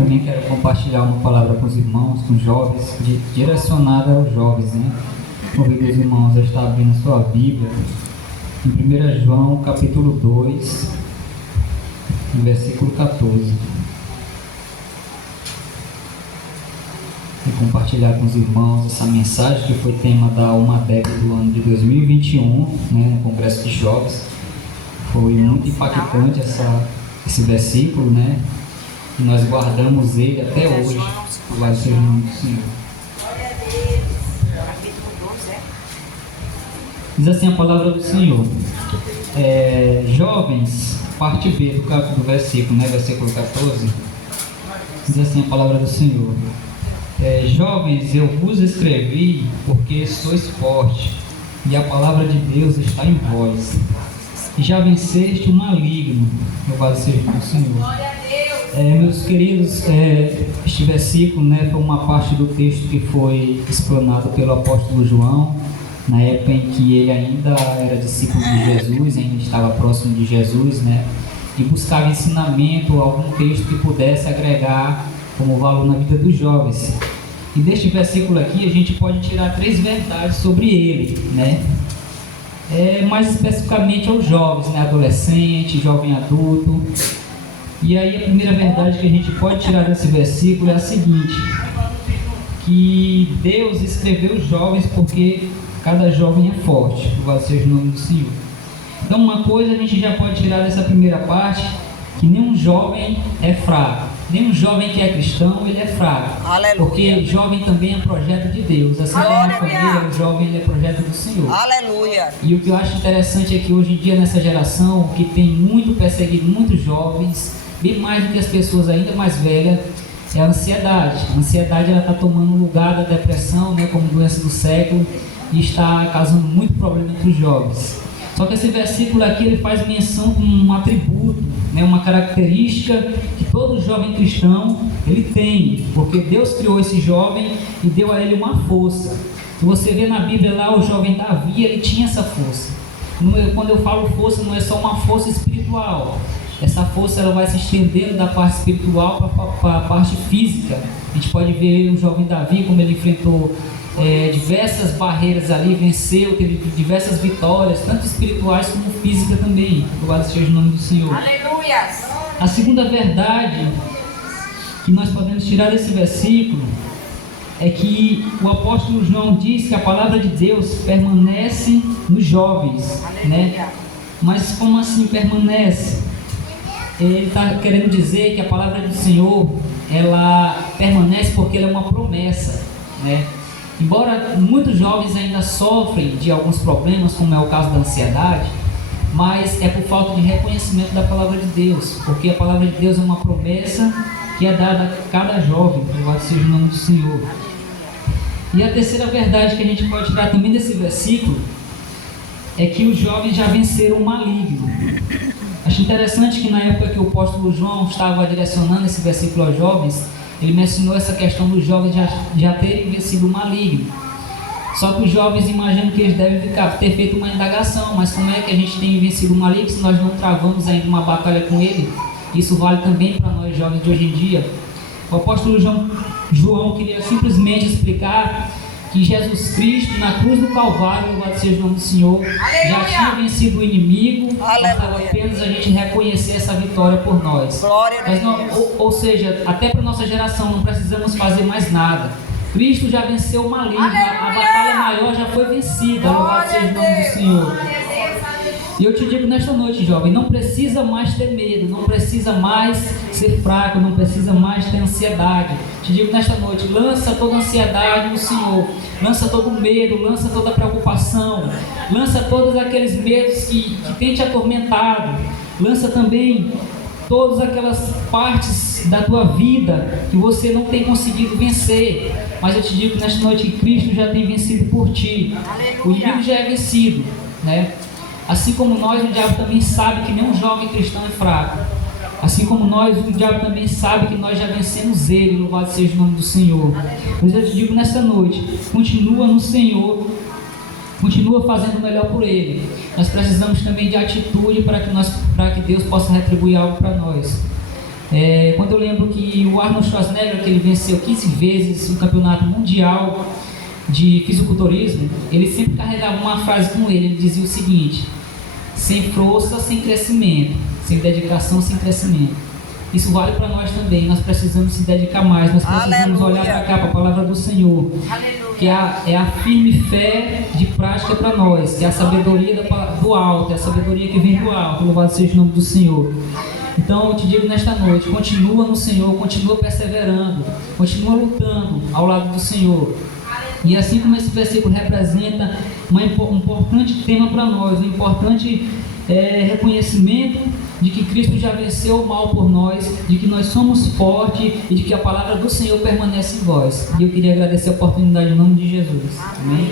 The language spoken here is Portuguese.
Também quero compartilhar uma palavra com os irmãos, com os jovens, direcionada aos jovens, né? Convido os irmãos a estar abrindo a sua Bíblia em 1 João, capítulo 2, no versículo 14. E compartilhar com os irmãos essa mensagem que foi tema da UMADEB do ano de 2021, né, no Congresso de Jovens. Foi muito impactante esse versículo, né? E nós guardamos ele até hoje. Louvado seja o nome do Senhor. Diz assim a palavra do Senhor. Jovens, parte B do versículo, né? Versículo 14. Diz assim a palavra do Senhor. Jovens, eu vos escrevi porque sois fortes, e a palavra de Deus está em vós. E já venceste o maligno. Louvado seja o Senhor. Meus queridos, este versículo, né, foi uma parte do texto que foi explanado pelo apóstolo João, na época em que ele ainda era discípulo de Jesus, ainda estava próximo de Jesus, né, e buscava ensinamento, algum texto que pudesse agregar como valor na vida dos jovens. E deste versículo aqui a gente pode tirar 3 verdades sobre ele, né? Mais especificamente aos jovens, né? Adolescente, jovem adulto. E aí a primeira verdade que a gente pode tirar desse versículo é a seguinte: que Deus escreveu os jovens porque cada jovem é forte. Louvado seja o nome do Senhor. Então uma coisa a gente já pode tirar dessa primeira parte, que nenhum jovem é fraco. Nenhum jovem que é cristão, ele é fraco. Aleluia. Porque jovem também é projeto de Deus. Assim como a família, o jovem ele é projeto do Senhor. Aleluia. E o que eu acho interessante é que hoje em dia, nessa geração, que tem muito perseguido muitos jovens, bem mais do que as pessoas ainda mais velhas, é a ansiedade. A ansiedade está tomando o lugar da depressão, né, como doença do século, e está causando muito problema entre os jovens. Só que esse versículo aqui ele faz menção como um atributo, né, uma característica que todo jovem cristão ele tem, porque Deus criou esse jovem e deu a ele uma força. Se você vê na Bíblia lá, o jovem Davi, ele tinha essa força. Quando eu falo força, não é só uma força espiritual. Essa força ela vai se estendendo da parte espiritual para a parte física. A gente pode ver o jovem Davi, como ele enfrentou diversas barreiras ali, venceu, teve diversas vitórias, tanto espirituais como físicas também. Louvado seja o nome do Senhor. Aleluia! A segunda verdade que nós podemos tirar desse versículo é que o apóstolo João diz que a palavra de Deus permanece nos jovens, né? Mas como assim permanece? Ele está querendo dizer que a palavra do Senhor ela permanece porque ela é uma promessa, né? Embora muitos jovens ainda sofrem de alguns problemas, como é o caso da ansiedade, mas é por falta de reconhecimento da palavra de Deus, porque a palavra de Deus é uma promessa que é dada a cada jovem, louvado seja o nome do Senhor. E a terceira verdade que a gente pode tirar também desse versículo é que os jovens já venceram o maligno. Acho interessante que na época que o apóstolo João estava direcionando esse versículo aos jovens, ele mencionou essa questão dos jovens já terem vencido o maligno. Só que os jovens imaginam que eles devem ter feito uma indagação, mas como é que a gente tem vencido o maligno se nós não travamos ainda uma batalha com ele? Isso vale também para nós jovens de hoje em dia. O apóstolo João queria simplesmente explicar que Jesus Cristo, na cruz do Calvário, louvado seja o nome do Senhor, aleluia, já tinha vencido o inimigo, bastava apenas a gente reconhecer essa vitória por nós. Ou seja, até para a nossa geração não precisamos fazer mais nada. Cristo já venceu o maligno, a batalha maior já foi vencida, louvado seja o nome do Senhor. E eu te digo nesta noite, jovem, não precisa mais ter medo, não precisa mais ser fraco, não precisa mais ter ansiedade. Te digo nesta noite, lança toda a ansiedade no Senhor, lança todo o medo, lança toda a preocupação, lança todos aqueles medos que têm te atormentado, lança também todas aquelas partes da tua vida que você não tem conseguido vencer. Mas eu te digo nesta noite que Cristo já tem vencido por ti. Aleluia. O inimigo já é vencido, né? Assim como nós, o diabo também sabe que nenhum jovem cristão é fraco. Assim como nós, o diabo também sabe que nós já vencemos ele, louvado seja o nome do Senhor. Mas eu te digo nesta noite, continua no Senhor, continua fazendo o melhor por ele. Nós precisamos também de atitude para que Deus possa retribuir algo para nós. Quando eu lembro que o Arnold Schwarzenegger, que ele venceu 15 vezes o campeonato mundial de fisiculturismo, ele sempre carregava uma frase com ele dizia o seguinte: sem força, sem crescimento, sem dedicação, sem crescimento. Isso vale para nós também. Nós precisamos se dedicar mais, nós precisamos olhar para cá, para a palavra do Senhor, que é a firme fé de prática para nós, que é a sabedoria do alto, é a sabedoria que vem do alto. Louvado seja o nome do Senhor. Então eu te digo nesta noite, continua no Senhor, continua perseverando, continua lutando ao lado do Senhor. E assim como esse versículo representa um importante tema para nós, um importante reconhecimento de que Cristo já venceu o mal por nós, de que nós somos fortes e de que a palavra do Senhor permanece em vós. E eu queria agradecer a oportunidade em nome de Jesus. Amém?